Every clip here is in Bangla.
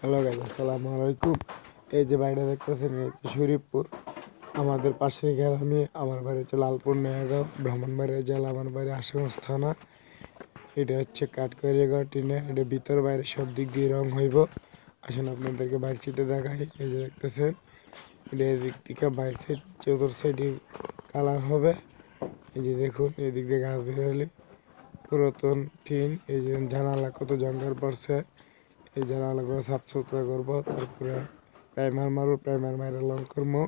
হ্যালো গাইজ, আসসালামু আলাইকুম। এই যে বাড়িটা দেখতেছেন, এই হচ্ছে শরীফপুর। আমাদের পাশের গ্রামে। আমার বাড়ি হচ্ছে লালপুর নয়াগাঁও, ব্রাহ্মণবাড়িয়া জেলা। আমার বাড়ি আশুগঞ্জ থানা। এটা হচ্ছে কাঠকরিয়া টিনের। এটা ভিতর বাইরে সব দিক দিয়ে রং হইব। আসুন আপনাদেরকে বাইর সাইডে দেখাই। এই যে দেখতেছেন, এটা এদিক থেকে বাইর সাইড চতুর সাইডে কালার হবে। এই যে দেখুন, এদিক দিয়ে গাছ বেরোলে পুরাতন টিন। এই যে জানালা কত জঙ্গল পড়ছে। এই জানালাগুলো সাফ সুতরা করবো, তারপরে প্রাইমার মারবো, প্রাইমার মাইরা লং করবো।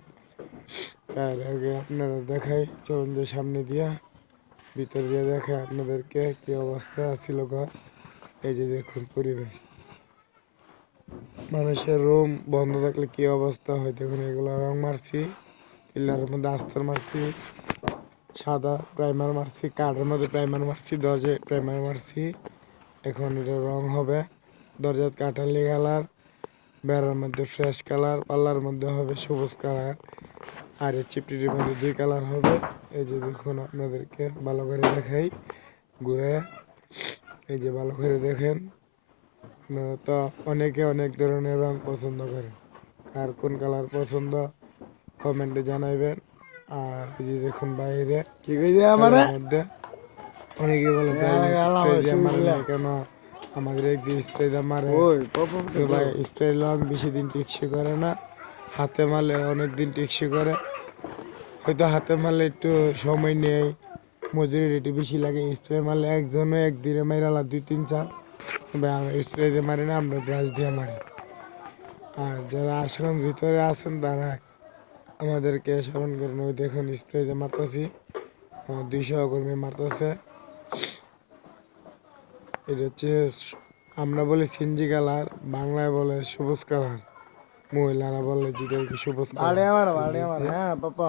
তার আগে আপনারা দেখাই, চলুন যে সামনে দিয়া ভিতর দিয়ে দেখাই আপনাদেরকে কি অবস্থা ছিল ঘর। এই যে দেখুন পরিবেশ, মানুষের রুম বন্ধ থাকলে কি অবস্থা হয় দেখুন। এগুলো রং মারছি, পিলারের মধ্যে আস্তর মারছি, সাদা প্রাইমার মারছি, কাঠের মধ্যে প্রাইমার মারছি, দরজায় প্রাইমার মারছি। এখন এটা রং হবে। দরজার কাঠালি কালার, বেড়ার মধ্যে ফ্রেশ কালার, পাল্লার মধ্যে হবে সবুজ কালার, আর এই চিপটির মধ্যে 2 কালার হবে। এই যে দেখুন, আপনাদেরকে ভালো করে দেখাই ঘুরে। এই যে ভালো করে দেখেন। আপনারা তো অনেকে অনেক ধরনের রং পছন্দ করেন, আর কোন কালার পছন্দ কমেন্টে জানাইবেন। আর এই যে দেখুন বাইরে কি মধ্যে অনেকে বলে কেন আমাদের একদিন স্প্রে মারে। ভাই স্প্রে রং বেশি দিন টিকসই করে না, হাতে মারলে অনেক দিন টিকসই করে। হয়তো হাতে মারলে একটু সময় নেই, মজুরি রেটে বেশি লাগে। স্প্রে মারলে একজনে একদিনে মাইরালা 2-3-4। স্প্রে দিয়ে মারি না, আমরা ব্রাশ দিয়ে মারি। আর যারা আশুগঞ্জ ভিতরে আছেন তারা আমাদেরকে স্মরণ করেন। ওই দেখুন স্প্রে দিয়ে মারতেছি, আমার 2 সহকর্মী মারতেছে। এটা হচ্ছে আমরা বলি সিনজি কালার, বাংলায় বলে সবুজ কালার, মহিলারা বলে যেটা কি সবুজ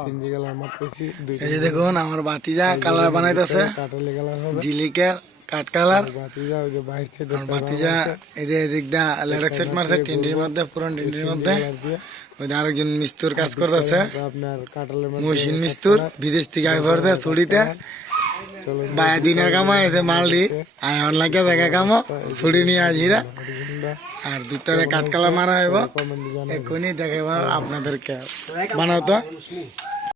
সিনজি কালার মারতেছি। এই যে দেখুন আমার ভাতিজা কালার বানাইতেছে, কাটালি কালার হবে, জিলিকের কাট কালার। ভাতিজা ওই যে বাইরে থেকে আমার ভাতিজা এই যে এদিক দা লেডাক সেট মারছে টিন্ডির মধ্যে, পুরান টিন্ডির মধ্যে। ওই যে আরেকজন মিস্তুর কাজ করতেছে, আপনার কাটালের মধ্যে মহসিন মিস্তুর, বিদেশ থেকে আয় পড়ছে ছুটিতে। বায়া দিনের কামা এসে মাল দি আয় অনলাইনে দেখা কামো ছুটি নিয়ে আসিরা। আর ভিতরে কাঠ কালার মারা হইব, এক্ষুনি দেখাবো আপনাদেরকে। বানাও তো।